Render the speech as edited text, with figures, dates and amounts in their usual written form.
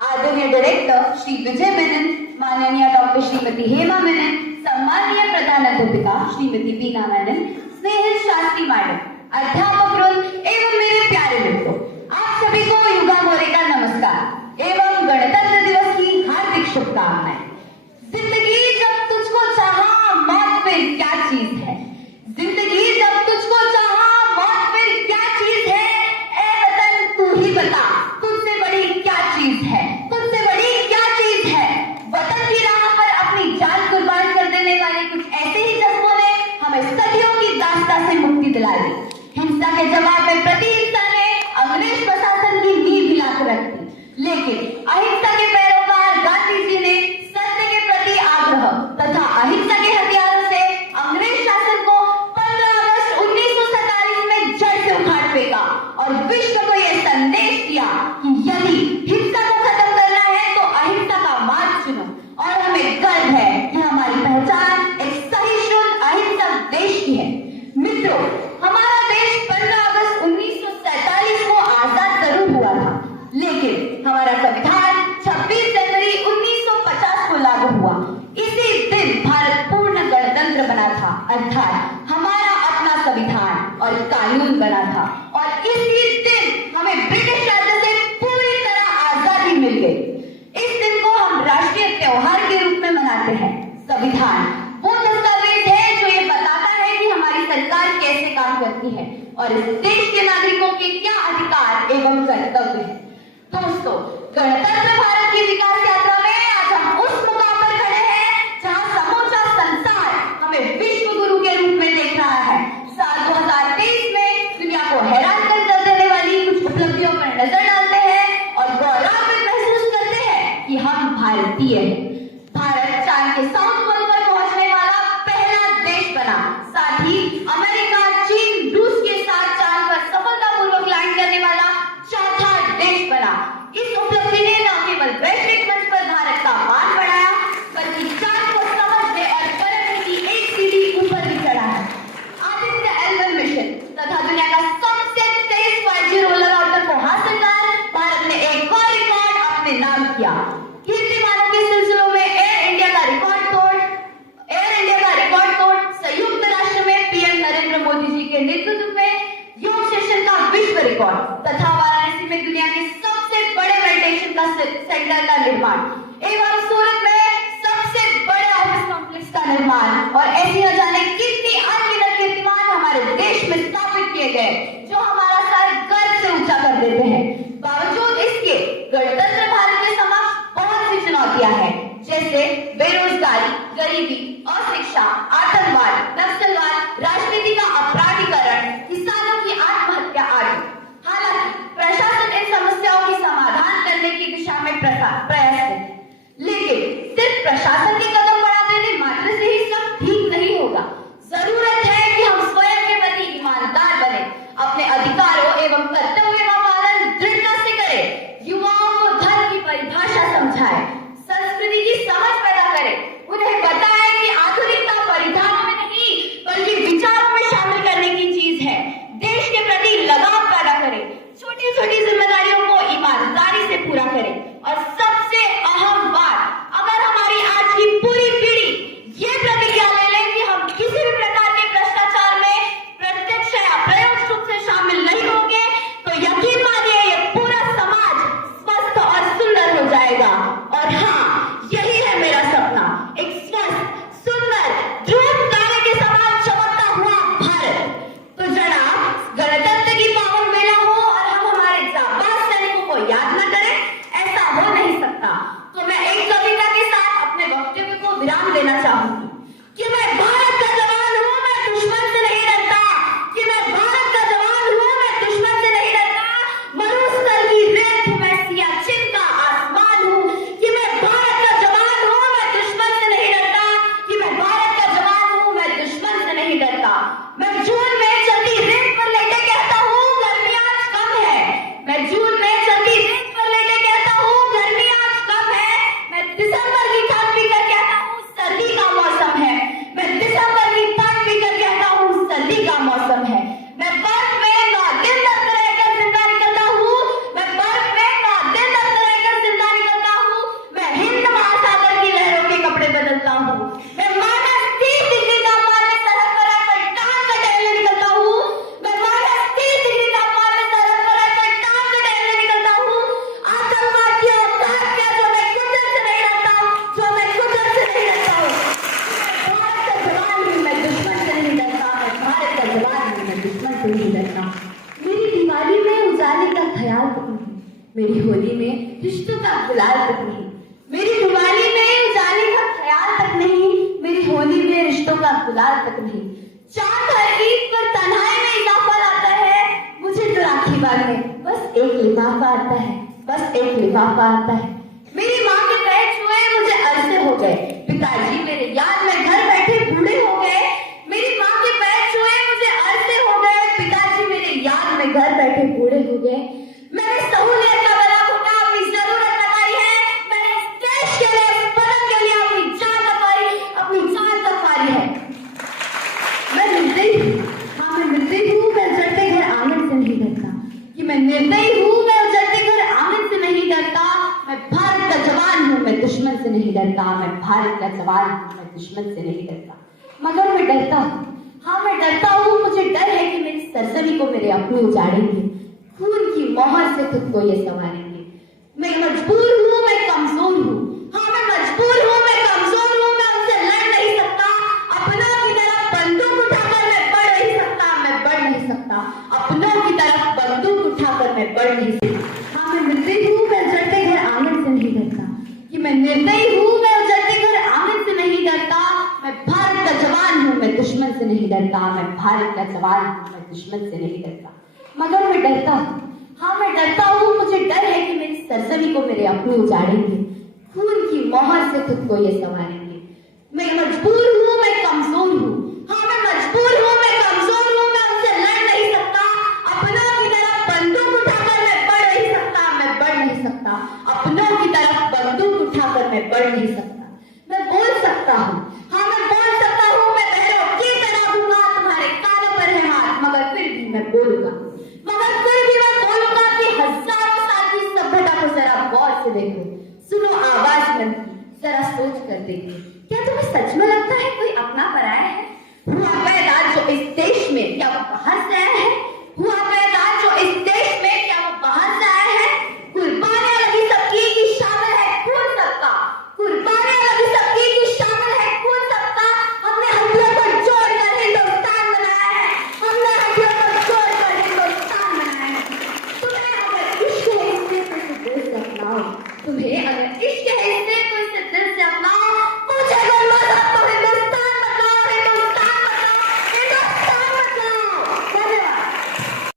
आदरणीय डायरेक्टर श्री विजय मेनन, माननीय डॉक्टर श्रीमती हेमा मेनन, सम्मानीय प्रधानाध्यापिका श्रीमती बीना मेनन, स्नेहिल शास्त्री मैडम, अध्यापक वृंद एवं मेरे प्यारे मित्रों, आप सभी को युगा मोरे का नमस्कार एवं गणतंत्र दिवस की हार्दिक शुभकामनाएं। जिंदगी जब तुझको चाहा, मौत फिर क्या चीज है। जिंदगी जब तुझको चाहा, मौत फिर क्या चीज है। ए वतन तू ही बता, तुझसे बड़ी क्या चीज है, तुझसे बड़ी क्या चीज है। वतन की राह पर अपनी जान कुर्बान कर देने वाले कुछ ऐसे ही जज्बों ने हमें सदियों की दास्ता से मुक्ति दिला दी। हिंसा के जवाब में प्रतिहिंसा ने अंग्रेज प्रशासन की नींव हिला कर रख दी, लेकिन अहिंसा के पैरोकार गांधी जी ने सत्य के प्रति आग्रह तथा अहिंसा के हथियारों से अंग्रेज शासन को 15 अगस्त 1947 में जड़ से उखाड़ फेंका और विश्व को यह संदेश दिया कि यदि हिंसा को खत्म करना है तो अहिंसा का मार्ग चुनो। और हमें गर्व है कि हमारी पहचान एक सहिष्णु अहिंसक देश की है। मित्रों, हमारा देश 15 अगस्त 1947 को आजाद जरूर हुआ था, लेकिन हमारा संविधान 26 जनवरी 1950 को लागू हुआ। इसी दिन भारत पूर्ण गणतंत्र बना था, अर्थात हमारा अपना संविधान और कानून बना था। और इसी दिन हमें ब्रिटिश राज्य से पूरी तरह आजादी मिल गई। इस दिन को हम राष्ट्रीय त्योहार के रूप में मनाते हैं। संविधान वो दस्तावेज है जो ये बताता है कि हमारी सरकार कैसे काम करती है और इस देश के नागरिकों के क्या अधिकार एवं कर्तव्य है। दोस्तों, गणतंत्र भारत की विकास यात्रा में आज हम उस मुकाम पर खड़े हैं जहां समूचा संसार हमें विश्व गुरु के रूप में देख रहा है। साल 2023 में दुनिया को हैरान कर देने वाली कुछ उपलब्धियों पर नजर डालते हैं और गौरवान्वित महसूस करते हैं कि हम भारतीय हैं। भारत चांद के साउथ पोल पर पहुंचने वाला पहला देश बना, साथ ही अमेरिका, चीन, रूस के साथ चांद पर सफलतापूर्वक लैंड करने वाला चौथा देश बना। इस उपलब्धि ने न केवल वैश्विक मंच पर भारत का मान बढ़ाया, बल्कि चांद को समझने और परखने की एक सीढ़ी ऊपर भी चढ़ा है। आदित्य एल1 मिशन तथा दुनिया का सबसे तेज 5G रोलर आउटर को हासिल कर भारत ने एक और रिकॉर्ड अपने नाम किया। कीर्तिमानों के सिलसिलों में एयर इंडिया का रिकॉर्ड तोड़ संयुक्त राष्ट्र में पीएम नरेंद्र मोदी जी के नेतृत्व में योग सेशन का विश्व रिकॉर्ड तथा वाराणसी में दुनिया के सबसे बड़े मेडिटेशन का सेंटर का निर्माण एवं सूरत में सबसे बड़े ऑफिस कॉम्प्लेक्स का निर्माण और ऐसी न जाने कितनी अनगिनत कीर्तिमान हमारे देश में स्थापित किए गए जो हमारा सर गर्व से ऊंचा कर देते हैं। बावजूद इसके गणतंत्र भारत के समक्ष बहुत सी चुनौतियां हैं, जैसे बेरोजगारी, गरीबी, अशिक्षा, आतंकवाद, नक्सलवाद, राजनीति का अपराधीकरण, किसानों की आत्महत्या आदि। हालांकि प्रशासन इन समस्याओं की समाधान करने की दिशा में प्रयासरत है, लेकिन सिर्फ प्रशासन के कदम बढ़ा देने मात्र से ही सब ठीक नहीं होगा। जरूरत है कि हम स्वयं के प्रति ईमानदार बने, अपने अधिकारों एवं कर्तव्यों का पालन दृढ़ता से करें, युवाओं को धर्म की परिभाषा समझाएं, संस्कृति की समझ पैदा करें, उन्हें बताएं कि आधुनिकता परिधानों में नहीं बल्कि विचारों में शामिल करने की चीज है। देश के प्रति लगाव पैदा करें, छोटी छोटी जिम्मेदारियों को ईमानदारी से पूरा करें और सबसे अहम बात, अगर हमारी आज की पूरी पीढ़ी ये प्रतिज्ञा ले ले कि हम किसी भी प्रकार के भ्रष्टाचार में प्रत्यक्ष या अप्रत्यक्ष रूप से शामिल नहीं होंगे, तो यकीन मानिए ये पूरा समाज स्वस्थ और सुंदर हो जाएगा। और हाँ, यही है मेरा सपना, एक स्वस्थ, सुंदर, ध्रुव तारे के समान चमकता हुआ भारत। तो जनाब, गणतंत्र की पावन बेला हो और हम हमारे जाबाज सैनिकों को याद न करें, ऐसा हो नहीं सकता। तो मैं एक कविता के साथ अपने वक्तव्य को विराम देना चाहूंगी कि मैं भारत का जवान हूं, मैं दुश्मन से नहीं डरता, कि मैं भारत का जवान हूं, मैं दुश्मन से नहीं डरता, मरुस्थल की रेत हूं, मैं सियाचिन का आसमान हूं, कि मैं भारत का जवान हूं, मैं दुश्मन से नहीं डरता, कि मैं भारत का जवान हूं, मैं दुश्मन से नहीं डरता। मैं जून में चलती रेत पर लेटे कहता हूं गर्मी आज कम है, मैं जून में चलती रेत पर लेटे कहता हूं गर्मी आज कम है, मैं दिसंबर की ठंड पीकर कहता हूं सर्दी का मौसम है, मैं दिसंबर की ठंड पीकर कहता हूं सर्दी का मौसम है। मैं बर्फ में 9 दिन तक रहकर जिंदा निकलता हूं, मैं बर्फ में 9 दिन तक रहकर जिंदा निकलता गुलाल तक नहीं, मेरी दिवाली में उजाले का ख्याल तक नहीं, मेरी होली में रिश्तों का गुलाल तक नहीं। चांद हर ईद पर तन्हाई में इजाफा लाता है, मुझे तो राखी बांधने बस एक लिफाफा आता है, बस एक लिफाफा आता है। मेरी माँ के पैर छुए मुझे अरसे हो गए, पिताजी मेरे याद में घर बैठे बूढ़े हो गए। मेरी माँ के पैर छुए मुझे अरसे हो गए, पिताजी मेरे याद में घर बैठे बूढ़े हो गए। मैंने सहूलियत का गला घोटा, अपनी जरूरत लगाई है, मैंने इस देश के लिए, इस वतन के लिए अपनी जान तक पारी है। मैं निर्दयी हूँ, हाँ मैं निर्दयी हूँ, मैं उजड़ते घर आंगन से नहीं डरता। कि मैं निर्दयी हूँ, मैं उजड़ते घर आंगन से नहीं डरता। मैं भारत का जवान हूँ, मैं दुश्मन से नहीं डरता। मैं भारत का जवान हूँ, मैं दुश्मन से नहीं डरता। मगर मैं डरता हूँ, हाँ मैं डरता हूँ। मुझे डर है कि मेरी सरजमी को मेरे अपने उजाड़ेंगे, खून की मोहर से खुद को ये संवारेंगे। मैं मजबूर हूँ, मैं कमजोर हूँ, हाँ मैं मजबूर हूँ, मैं कमजोर हूँ। मैं उनसे लड़ नहीं सकता, अपनों की तरफ बंदूक उठाकर मैं बढ़ नहीं सकता, मैं बढ़ नहीं सकता। अपनों की तरफ बंदूक उठाकर मैं बढ़ नहीं सकता। हाँ मैं निर्दयी हूँ, मैं उजड़ते घर आंगन से नहीं डरता। कि मैं निर्दयी हूँ, मैं उजड़ते घर आंगन से नहीं डरता। मैं भारत का जवान हूँ, मैं दुश्मन से नहीं डरता। मैं भारत का जवान हूँ, मैं दुश्मन से नहीं डरता। मगर मैं डरता हूँ, हाँ मैं डरता हूँ। मुझे डर है कि मेरी सरजमी को मेरे अपने उजाड़ेंगे, खून की मोहर से खुद को ये संवारेंगे। मैं मजबूर हूँ, मैं कमजोर हूँ,